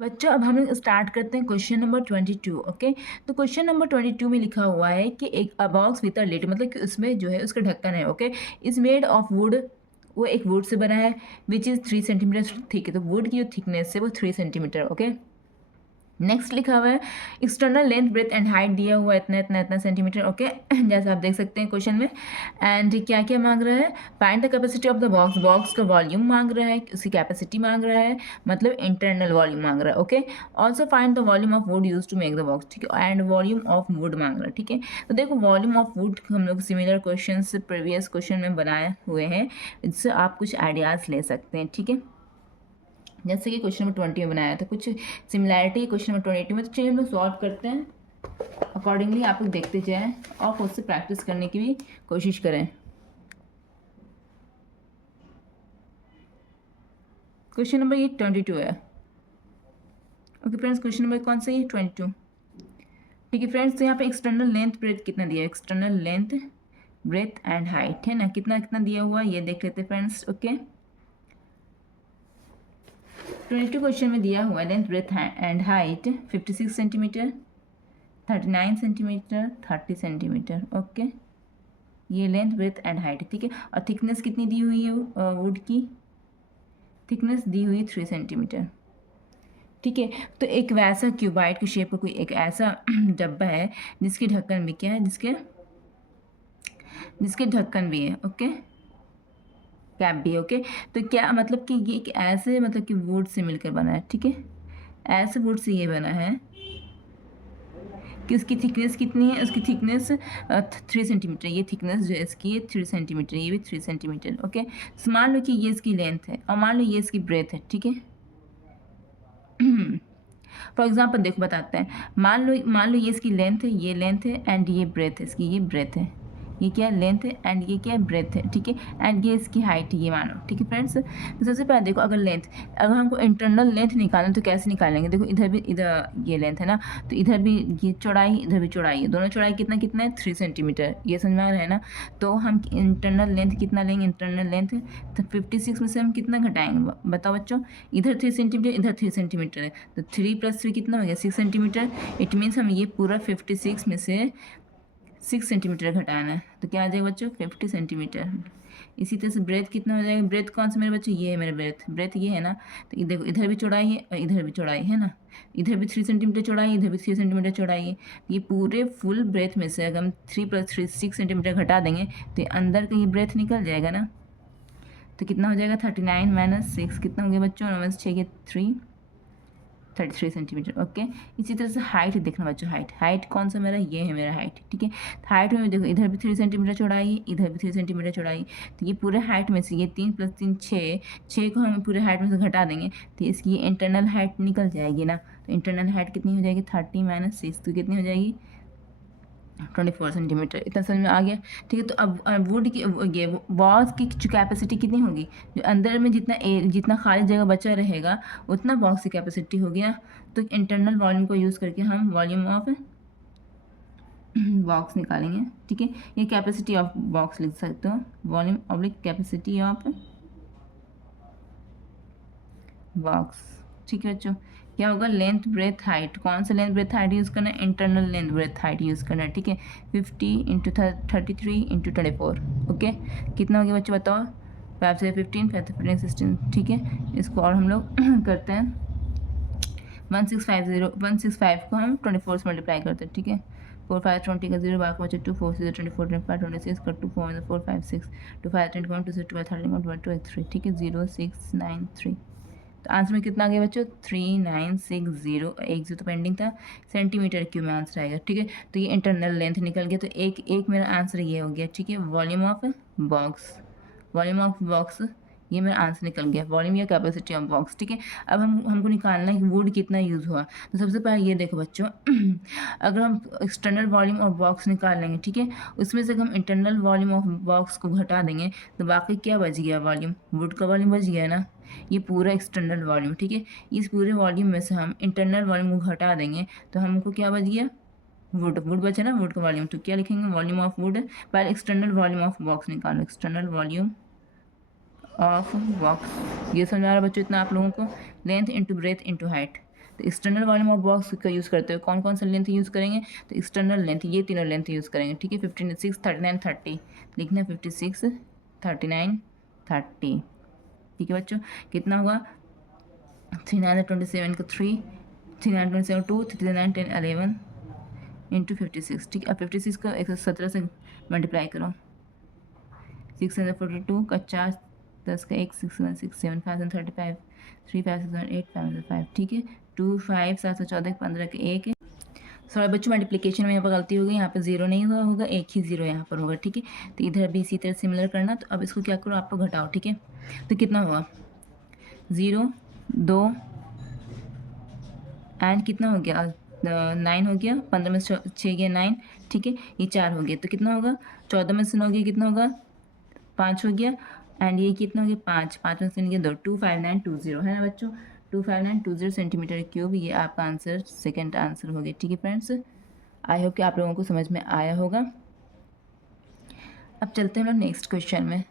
बच्चों अब हम लोग स्टार्ट करते हैं क्वेश्चन नंबर 22। ओके, तो क्वेश्चन नंबर 22 में लिखा हुआ है कि एक बॉक्स विद अ लिड, मतलब कि उसमें जो है उसका ढक्कन है। Okay, is made of would, वो एक वुड से बना है, विच इज़ 3 सेंटीमीटर थिक है। तो वुड की जो थिकनेस है वो 3 सेंटीमीटर। ओके, नेक्स्ट लिखा हुआ है external length breadth and height दिया हुआ है इतना इतना इतना सेंटीमीटर। ओके, जैसा आप देख सकते हैं क्वेश्चन में। एंड क्या क्या मांग रहा है, find the capacity of the box, box का वॉल्यूम मांग रहा है, उसकी कैपेसिटी मांग रहा है, मतलब इंटरनल वॉल्यूम मांग रहा है। Okay, also find the volume of wood use to make the box, ठीक है, एंड वॉल्यूम ऑफ वुड मांग रहा है। ठीक है, तो देखो वॉल्यूम ऑफ वुड हम लोग सिमिलर क्वेश्चन प्रीवियस क्वेश्चन में बनाए हुए हैं, इससे आप कुछ आइडियाज़ ले सकते हैं। ठीक है, जैसे कि क्वेश्चन नंबर 20 में बनाया था, कुछ सिमिलैरिटी है क्वेश्चन नंबर 22 में। तो चलिए हम लोग सॉल्व करते हैं, अकॉर्डिंगली आप लोग देखते जाएं और खुद से प्रैक्टिस करने की भी कोशिश करें। क्वेश्चन नंबर ये 22 है। ओके फ्रेंड्स, क्वेश्चन नंबर कौन सा है? 22। ठीक है फ्रेंड्स, तो यहाँ पे एक्सटर्नल लेंथ ब्रेथ कितना दिया है, external length breadth and height है ना, कितना कितना दिया हुआ है ये देख लेते हैं फ्रेंड्स। ओके, 22 क्वेश्चन में दिया हुआ है length breadth and height 56 centimetre, 39 centimetre, 30 centimetre. Okay, ये लेंथ ब्रेथ एंड हाइट, ठीक है। और थिकनेस कितनी दी हुई है वुड की? थिकनेस दी हुई 3 सेंटीमीटर। ठीक है, तो एक वैसा क्यूबाइड की शेप का कोई एक ऐसा डब्बा है जिसके ढक्कन में क्या है, जिसके ढक्कन भी है। ओके, कैप भी है। ओके, तो क्या मतलब कि ये एक ऐसे मतलब कि वुड से मिलकर बना है। ठीक है, ऐसे वुड से ये बना है कि उसकी थिकनेस कितनी है, उसकी थिकनेस 3 सेंटीमीटर। ये थिकनेस जो है इसकी ये 3 सेंटीमीटर, ये भी 3 सेंटीमीटर। ओके, तो मान लो कि ये इसकी लेंथ है और मान लो ये इसकी ब्रेथ है। ठीक है, फॉर एग्जाम्पल देखो बताते हैं, मान लो ये इसकी लेंथ है, ये लेंथ है, एंड ये ब्रेथ है इसकी, ये ब्रेथ है, ये क्या लेंथ है एंड ये क्या ब्रेथ है। ठीक है, एंड ये इसकी हाइट है, ये मानो। ठीक है फ्रेंड्स, तो सबसे पहले देखो अगर लेंथ, अगर हमको इंटरनल लेंथ निकालना तो कैसे निकालेंगे? देखो इधर भी, इधर ये लेंथ है ना, तो इधर भी ये चौड़ाई, इधर भी चौड़ाई है, दोनों चौड़ाई कितना कितना है 3 सेंटीमीटर। ये समझ में आ रहा है ना? तो हम इंटरनल लेंथ कितना लेंगे? इंटरनल लेंथ तो 56 में से हम कितना घटाएंगे बताओ बच्चों? इधर 3 सेंटीमीटर, इधर 3 सेंटीमीटर है, तो 3 + 3 कितना हो गया 6 सेंटीमीटर। इट मीन्स हम ये पूरा 56 में से 6 सेंटीमीटर घटाना है, तो क्या आ जाएगा बच्चों? 50 सेंटीमीटर। इसी तरह से ब्रेथ कितना हो जाएगा? ब्रेथ कौन सा मेरे बच्चों? ये है मेरा ब्रेथ ये है ना, तो देखो इधर भी चौड़ाई है और इधर भी चौड़ाई है ना, इधर भी 3 सेंटीमीटर चौड़ाई है, इधर भी 3 सेंटीमीटर चौड़ाई है। ये पूरे फुल ब्रेथ में से अगर हम 3 + 3 6 सेंटीमीटर घटा देंगे तो ये अंदर का ये ब्रेथ निकल जाएगा ना, तो कितना हो जाएगा 39 - 6 कितना हो गया बच्चों? 6 के 3 33 सेंटीमीटर। ओके, इसी तरह से हाइट देखना बच्चों, हाइट कौन सा मेरा? ये है मेरा हाइट। ठीक है, हाइट में देखो इधर भी 3 सेंटीमीटर चौड़ाई है, इधर भी 3 सेंटीमीटर चौड़ाई, तो ये पूरे हाइट में से ये 3 + 3 6 को हम पूरे हाइट में से घटा देंगे तो इसकी ये इंटरनल हाइट निकल जाएगी ना। तो इंटरनल हाइट कितनी हो जाएगी? 30 - 6, तो कितनी हो जाएगी? 24 सेंटीमीटर। इतना समझ में आ गया? ठीक है, तो अब वुड की ये बॉक्स की कैपेसिटी कितनी होगी? जो अंदर में जितना खाली जगह बचा रहेगा उतना बॉक्स की कैपेसिटी होगी ना। तो इंटरनल वॉल्यूम को यूज़ करके हम वॉल्यूम ऑफ बॉक्स निकालेंगे। ठीक है, ये कैपेसिटी ऑफ बॉक्स लिख सकते हो, volume oblique capacity of box. ठीक है बच्चों, क्या होगा? लेंथ ब्रेथ हाइट, कौन सा लेंथ ब्रेथ हाइट यूज़ करना है? Internal length breadth height use करना है। ठीक है, 50 × 33 × 24। ओके, कितना हो गया बच्चों बताओ? 5 से 15, 5 से 15 16। ठीक है, इसको और हम लोग करते हैं 165 को हम 24 से मल्टीप्लाई करते हैं। ठीक है, 4 5 20 का 0 बाकी बचे 2 4 6 24 25 26 का 2 4 4 5 6 2 5 10 1 2 6 2 13 1 2 1 3। ठीक है, 0 6 9 3। तो आंसर में कितना आ गया बच्चों? 3960। एक जो तो पेंडिंग था, सेंटीमीटर क्यूब में आंसर आएगा। ठीक है, तो ये इंटरनल लेंथ निकल गया, तो एक मेरा आंसर ये हो गया। ठीक है, वॉल्यूम ऑफ बॉक्स, ये मेरा आंसर निकल गया, वॉल्यूम या कैपेसिटी ऑफ बॉक्स। ठीक है, अब हमको निकालना है कि वुड कितना यूज़ हुआ। तो सबसे पहले ये देखो बच्चों अगर हम एक्सटर्नल वॉल्यूम ऑफ बॉक्स निकाल लेंगे, ठीक है, उसमें से हम इंटरनल वॉल्यूम ऑफ बॉक्स को घटा देंगे तो बाकी क्या बच गया? वॉल्यूम, वुड का वॉल्यूम बच गया ना, ये पूरा एक्सटर्नल वॉल्यूम। ठीक है, इस पूरे वॉल्यूम में से हम इंटरनल वॉल्यूम को घटा देंगे तो हमको क्या बच गया? वुड बचा ना, वुड का वॉल्यूम। तो क्या लिखेंगे? Volume of would. पहले एक्सटर्नल वॉल्यूम ऑफ बॉक्स निकालो, एक्सटर्नल वॉल्यूम ऑफ बॉक्स। ये समझ आ रहा है बच्चों इतना आप लोगों को? Length into breadth into height, तो एक्सटर्नल वॉल्यूम ऑफ बॉक्स का यूज़ करते हुए कौन कौन सा लेंथ यूज़ करेंगे, तो एक्सटर्नल लेंथ, ये तीनों लेंथ यूज़ करेंगे, ठीक है। 56, 39, 30 लिखना है, 56, 39, 30, ठीक है बच्चों। कितना होगा, 327 का 3, 327 2, 39 10 11 इंटू 56, ठीक है। अब 56 का 117 से मल्टीप्लाई करो, 642 का 4, 10 का 1, 6 1 6 7 5 35, 3 5 6 7 8 5 5, ठीक है। 2 5 714 15 का 1 है। सॉरी बच्चों, मल्टीप्लिकेशन में यहाँ पर गलती होगी, यहाँ पर जीरो नहीं हुआ होगा, एक ही जीरो यहाँ पर होगा, ठीक है। तो इधर भी इसी तरह सिमिलर करना। तो अब इसको क्या करो, आप लोग घटाओ, ठीक है। तो कितना हुआ, 0 2 एंड कितना हो गया, 9 हो गया, 15 में 6 गया 9, ठीक है। ये 4 हो गया, तो कितना होगा, 14 में से 9 गया, कितना होगा, 5 हो गया। एंड ये कितना हो गया, 5, 5 में से गया 2, 25920 है ना बच्चों, 25920 सेंटीमीटर क्यूब। ये आपका आंसर, सेकेंड आंसर हो गया, ठीक है फ्रेंड्स। आई होप कि आप लोगों को समझ में आया होगा। अब चलते हैं हम लोग नेक्स्ट क्वेश्चन में।